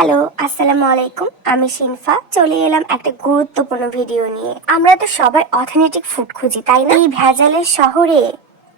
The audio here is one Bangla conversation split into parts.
হ্যালো, আসসালামু আলাইকুম। আমি শিনফা, চলে এলাম একটা গুরুত্বপূর্ণ ভিডিও নিয়ে। আমরা তো সবাই অথেন্টিক ফুড খুঁজি, তাই না? এই ভেজালের শহরে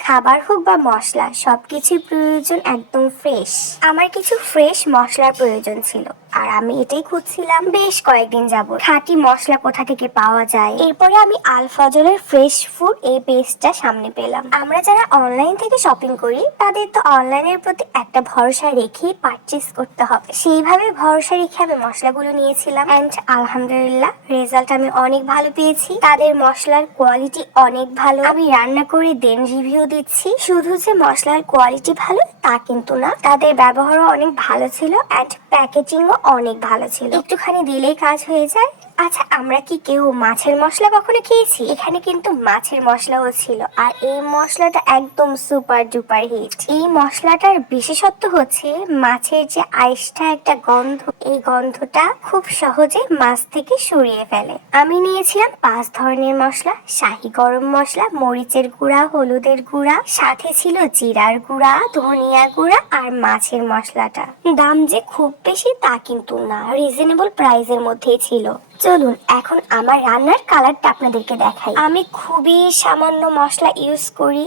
খাবার হোক বা মশলা, সবকিছুই প্রয়োজন একদম ফ্রেশ আমার কিছু ফ্রেশ মশলার প্রয়োজন ছিল। আর আমি এটাই খুঁজছিলাম বেশ কয়েকদিন যাব খাঁটি মশলা কোথা থেকে পাওয়া যায়? এরপরে আমি আল ফজলের ফ্রেশ ফুড এই পেজটা সামনে পেলাম। আমরা যারা অনলাইন থেকে শপিং করি, তাদের তো অনলাইনের প্রতি একটা ভরসা রেখেই পারচেস করতে হবে। সেইভাবে ভরসা রেখে আমি মশলাগুলো নিয়েছিলাম। অ্যান্ড আলহামদুলিল্লাহ রেজাল্ট আমি অনেক ভালো পেয়েছি। তাদের মশলার কোয়ালিটি অনেক ভালো। আমি রান্না করে দেন রিভিউ দিচ্ছি। শুধু যে মশলার কোয়ালিটি ভালো তা কিন্তু না। তাদের ব্যবহারও অনেক ভালো ছিল। অ্যান্ড প্যাকেজিংও অনেক ভালো ছিল। একটুখানি দিলেই কাজ হয়ে যায়। আচ্ছা আমরা কি কেউ মাছের মশলা কখনো খেয়েছি? এখানে কিন্তু মাছের মশলাও ছিল। আর এই মশলাটা একদম সুপার ডুপার হিট এই মশলাটার বিশেষত্ব হচ্ছে মাছের যে আইসটা একটা গন্ধ, এই গন্ধটা খুব সহজে মাছ থেকে সরিয়ে ফেলে। আমি নিয়েছিলাম পাঁচ ধরনের মশলা। শাহি গরম মশলা, মরিচের গুঁড়া, হলুদের গুঁড়া, সাথে ছিল জিরার গুঁড়া, ধনিয়া গুঁড়া আর মাছের মশলাটা। দাম যে খুব বেশি তা কিন্তু না। রিজনেবল প্রাইসের মধ্যেই ছিল। চলুন, এখন আমার রান্নার কালারটা আপনাদেরকে দেখাই। আমি খুবই সামান্য মশলা ইউজ করি,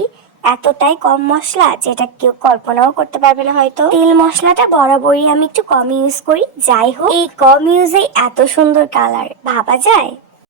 এতটাই কম মশলা যেটা কেউ কল্পনাও করতে পারবে না হয়তো। তেল মশলাটা বরাবরই আমি একটু কম ইউজ করি। যাই হোক, এই কম ইউজে এত সুন্দর কালার ভাবা যায়?